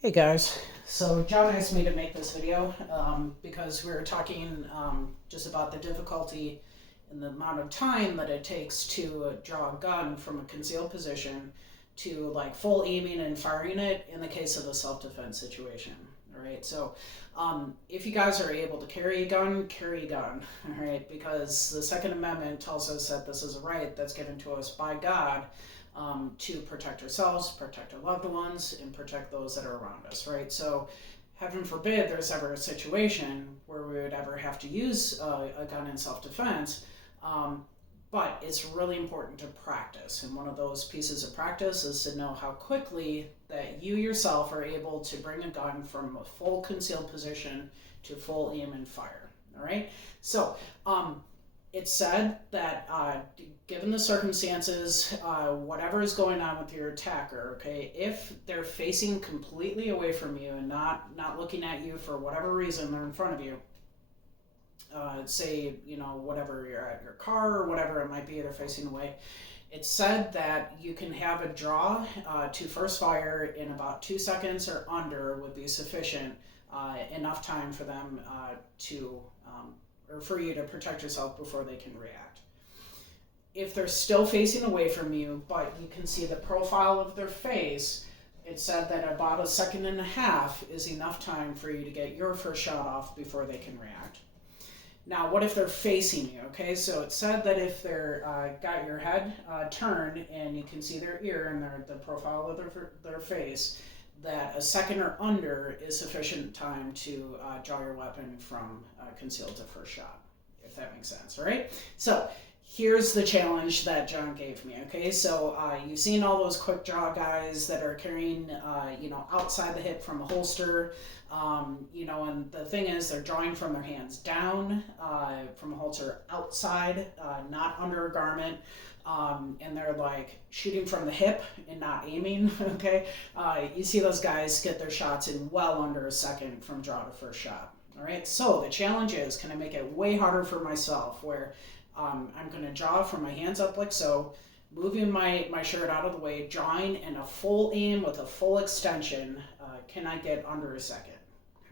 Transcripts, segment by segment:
Hey guys, so John asked me to make this video because we were talking just about the difficulty and the amount of time that it takes to draw a gun from a concealed position to like full aiming and firing it in the case of a self-defense situation. All right, so if you guys are able to carry a gun, carry a gun. All right, because the Second Amendment tells us that this is a right that's given to us by God to protect ourselves, protect our loved ones, and protect those that are around us, right? So, heaven forbid there's ever a situation where we would ever have to use a gun in self defense. But it's really important to practice. And one of those pieces of practice is to know how quickly that you yourself are able to bring a gun from a full concealed position to full aim and fire. All right. So, it's said that given the circumstances, whatever is going on with your attacker, okay, if they're facing completely away from you and not looking at you for whatever reason, they're in front of you. Say, whatever, you're at your car or whatever it might be, they're facing away. It's said that you can have a draw to first fire in about 2 seconds or under would be sufficient, enough time for them to or for you to protect yourself before they can react. If they're still facing away from you, but you can see the profile of their face, it's said that about 1.5 seconds is enough time for you to get your first shot off before they can react. Now, what if they're facing you? Okay, so it's said that if they're got your head turned and you can see their ear and the profile of their face, that 1 second or under is sufficient time to draw your weapon from concealed to first shot, if that makes sense. All right. So here's the challenge that John gave me. Okay, so you've seen all those quick draw guys that are carrying, outside the hip from a holster. And the thing is, they're drawing from their hands down, from a holster outside, not under a garment. And they're like shooting from the hip and not aiming. Okay, you see those guys get their shots in well under 1 second from draw to first shot. All right, so the challenge is, can I make it way harder for myself where I'm going to draw from my hands up like so, moving my shirt out of the way, drawing in a full aim with a full extension. Can I get under 1 second?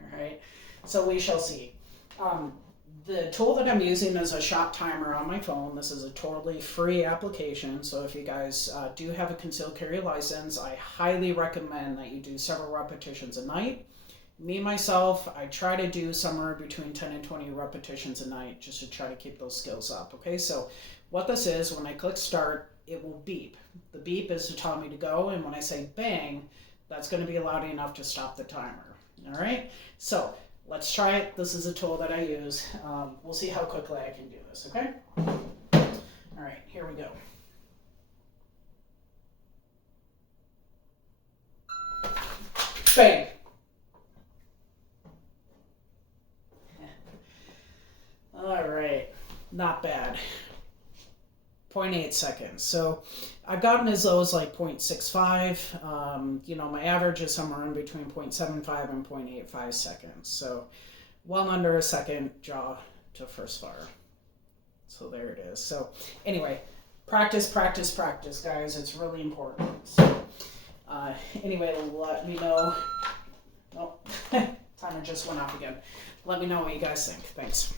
All right, so we shall see. The tool that I'm using is a shot timer on my phone. This is a totally free application, so if you guys do have a concealed carry license, I highly recommend that you do several repetitions a night. Me, myself, I try to do somewhere between 10 and 20 repetitions a night just to try to keep those skills up. Okay, so what this is, when I click start, it will beep. The beep is to tell me to go, and when I say bang, that's going to be loud enough to stop the timer. All right, so let's try it. This is a tool that I use. We'll see how quickly I can do this, okay? All right, here we go. Bang! All right, not bad. 0.8 seconds. So I've gotten as low as like 0.65. My average is somewhere in between 0.75 and 0.85 seconds. So well under 1 second draw to first fire. So there it is. So anyway, practice, practice, practice, guys. It's really important. So anyway, let me know. Oh, timer just went off again. Let me know what you guys think. Thanks.